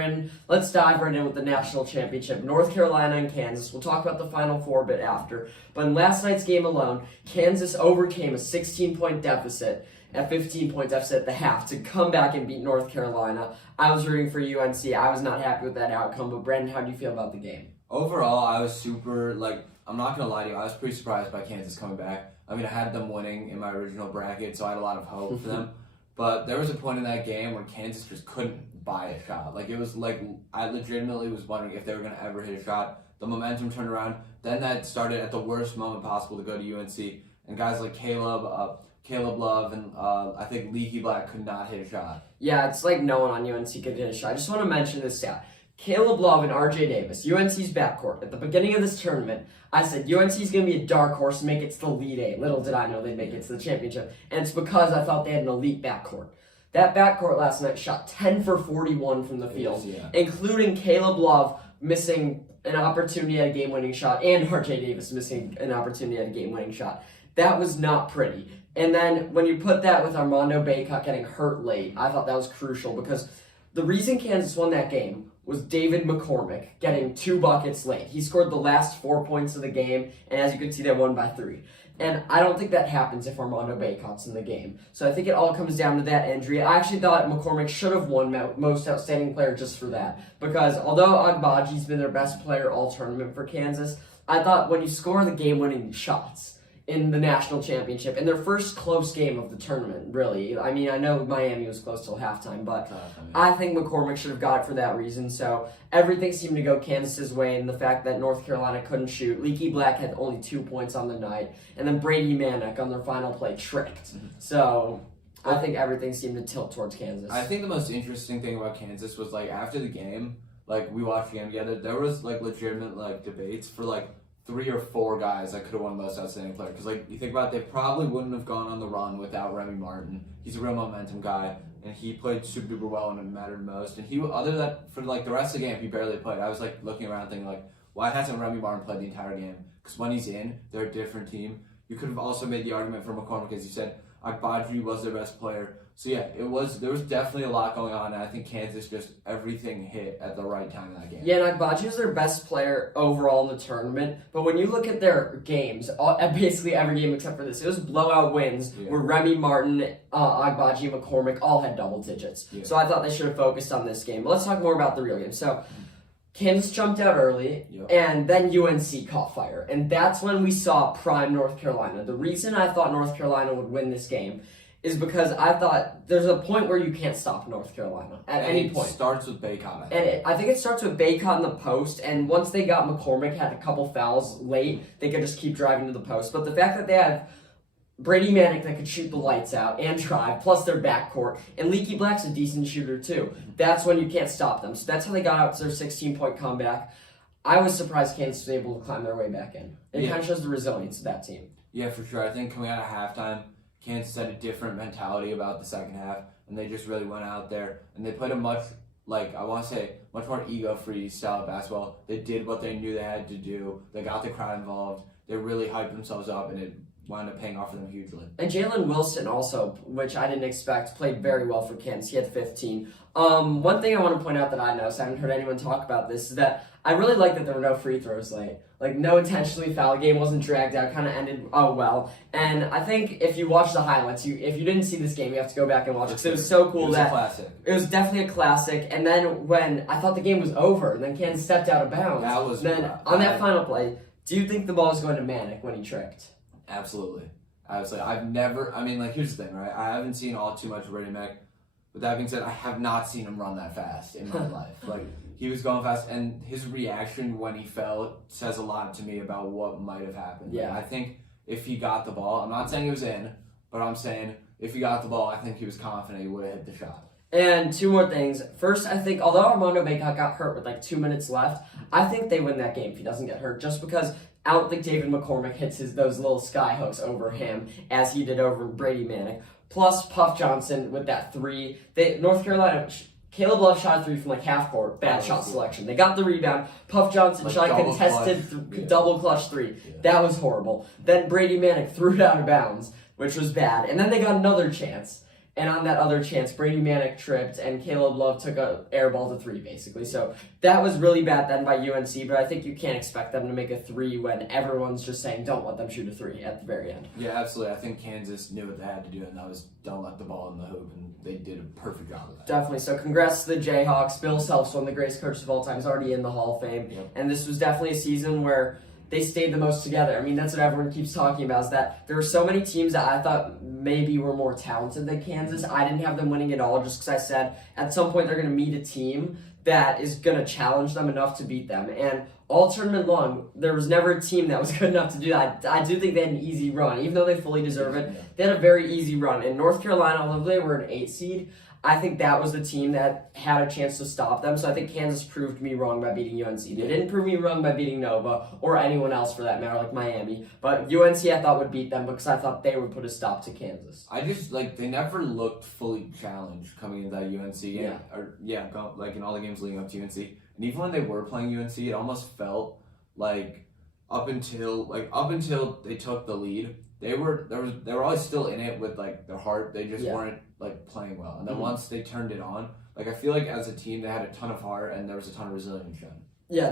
Brandon, let's dive right in with the national championship. North Carolina and Kansas. We'll talk about the Final Four a bit after. But in last night's game alone, Kansas overcame a 16-point deficit, a 15-point deficit at the half to come back and beat North Carolina. I was rooting for UNC. I was not happy with that outcome. But Brandon, how do you feel about the game? Overall, I was super, I'm not going to lie to you, I was pretty surprised by Kansas coming back. I mean, I had them winning in my original bracket, so I had a lot of hope for them. But there was a point in that game where Kansas just couldn't buy a shot. I legitimately was wondering if they were going to ever hit a shot. The momentum turned around. Then that started at the worst moment possible to go to UNC. And guys like Caleb Love, and I think Leaky Black could not hit a shot. Yeah, it's like no one on UNC could hit a shot. I just want to mention this stat. Caleb Love and RJ Davis, UNC's backcourt. At the beginning of this tournament, I said UNC's going to be a dark horse and make it to the Elite Eight. Little did I know they'd make it to the championship. And it's because I thought they had an elite backcourt. That backcourt last night shot 10 for 41 from the field, including Caleb Love missing an opportunity at a game-winning shot and RJ Davis missing an opportunity at a game-winning shot. That was not pretty. And then when you put that with Armando Bacot getting hurt late, I thought that was crucial because the reason Kansas won that game was David McCormick getting 2 buckets late. He scored the last 4 points of the game, and as you can see, they won by 3. And I don't think that happens if Armando Bacot's in the game. So I think it all comes down to that injury. I actually thought McCormick should have won Most Outstanding Player just for that. Because although Agbaji's been their best player all tournament for Kansas, I thought when you score the game-winning shots in the national championship, in their first close game of the tournament, really. I mean, I know Miami was close till halftime, but I think McCormick should have got it for that reason. So everything seemed to go Kansas's way, and the fact that North Carolina couldn't shoot. Leaky Black had only 2 points on the night, and then Brady Manick on their final play tricked. So I think everything seemed to tilt towards Kansas. I think the most interesting thing about Kansas was, after the game, we watched the game together, there was, legitimate, debates for, 3 or 4 guys that could have won Most Outstanding Player. Because, you think about it, they probably wouldn't have gone on the run without Remy Martin. He's a real momentum guy, and he played super duper well when it mattered most. And other than that, for, the rest of the game, he barely played. I was, looking around thinking, why hasn't Remy Martin played the entire game? Because when he's in, they're a different team. You could have also made the argument for McCormick, as you said, Agbaji was their best player. So yeah, there was definitely a lot going on, and I think Kansas just everything hit at the right time in that game. Yeah, and Agbaji was their best player overall in the tournament. But when you look at their games, basically every game except for this, it was blowout wins where Remy Martin, Agbaji, and McCormick all had double digits. Yeah. So I thought they should have focused on this game. But let's talk more about the real game. So Kansas jumped out early, and then UNC caught fire. And that's when we saw prime North Carolina. The reason I thought North Carolina would win this game is because I thought there's a point where you can't stop North Carolina at any point. It starts with Bacot. I think it starts with Bacot in the post, and once they got McCormick, had a couple fouls late, they could just keep driving to the post. But the fact that they have Brady Manick that could shoot the lights out and drive, plus their backcourt, and Leaky Black's a decent shooter too, that's when you can't stop them. So that's how they got out to their 16-point comeback. I was surprised Kansas was able to climb their way back in. It kind of shows the resilience of that team. Yeah, for sure. I think coming out of halftime, Kansas had a different mentality about the second half, and they just really went out there, and they played a much more ego-free style of basketball. They did what they knew they had to do. They got the crowd involved. They really hyped themselves up, and it wound up paying off for them hugely. And Jalen Wilson also, which I didn't expect, played very well for Kansas. He had 15. One thing I want to point out that I noticed, I haven't heard anyone talk about this, is that I really like that there were no free throws late. No intentionally foul. Game wasn't dragged out. Kind of ended well. And I think if you watch the highlights, if you didn't see this game, you have to go back and watch it. Because it was so cool. It was a classic. It was definitely a classic. And then when I thought the game was over, and then Kansas stepped out of bounds. That was on that final play, do you think the ball was going to Manick when he tricked? Absolutely. Here's the thing, right? I haven't seen all too much of Brady Manick. With that being said, I have not seen him run that fast in my life. He was going fast, and his reaction when he fell says a lot to me about what might have happened. Yeah. I think if he got the ball, I'm not saying he was in, but I'm saying if he got the ball, I think he was confident he would have hit the shot. And 2 more things. First, I think, although Armando Bacot got hurt with 2 minutes left, I think they win that game if he doesn't get hurt, just because I don't think David McCormick hits those little sky hooks over him as he did over Brady Manick. Plus Puff Johnson with that 3. North Carolina, Caleb Love shot a 3 from half court. Bad shot selection. They got the rebound. Puff Johnson shot a contested double clutch 3. Yeah. That was horrible. Then Brady Manick threw it out of bounds, which was bad. And then they got another chance. And on that other chance, Brady Manick tripped and Caleb Love took a air ball to 3, basically. So that was really bad then by UNC, but I think you can't expect them to make a 3 when everyone's just saying don't let them shoot a 3 at the very end. Yeah, absolutely. I think Kansas knew what they had to do, and that was don't let the ball in the hoop, and they did a perfect job of that. Definitely. So congrats to the Jayhawks. Bill Self's one of the greatest coaches of all time. He's already in the Hall of Fame. Yep. And this was definitely a season where they stayed the most together. I mean, that's what everyone keeps talking about, is that there were so many teams that I thought maybe were more talented than Kansas. I didn't have them winning it all just because I said at some point they're going to meet a team that is going to challenge them enough to beat them. And all tournament long, there was never a team that was good enough to do that. I do think they had an easy run. Even though they fully deserve it, they had a very easy run. In North Carolina, although they were an 8 seed, I think that was the team that had a chance to stop them. So I think Kansas proved me wrong by beating UNC. They didn't prove me wrong by beating Nova or anyone else for that matter, like Miami. But UNC I thought would beat them because I thought they would put a stop to Kansas. I just they never looked fully challenged coming into that UNC game. Yeah. Like in all the games leading up to UNC, and even when they were playing UNC, it almost felt like up until they took the lead, they were always still in it with like their heart. They just weren't like playing well. And then once they turned it on, like I feel like as a team they had a ton of heart and there was a ton of resilience shown. Yeah,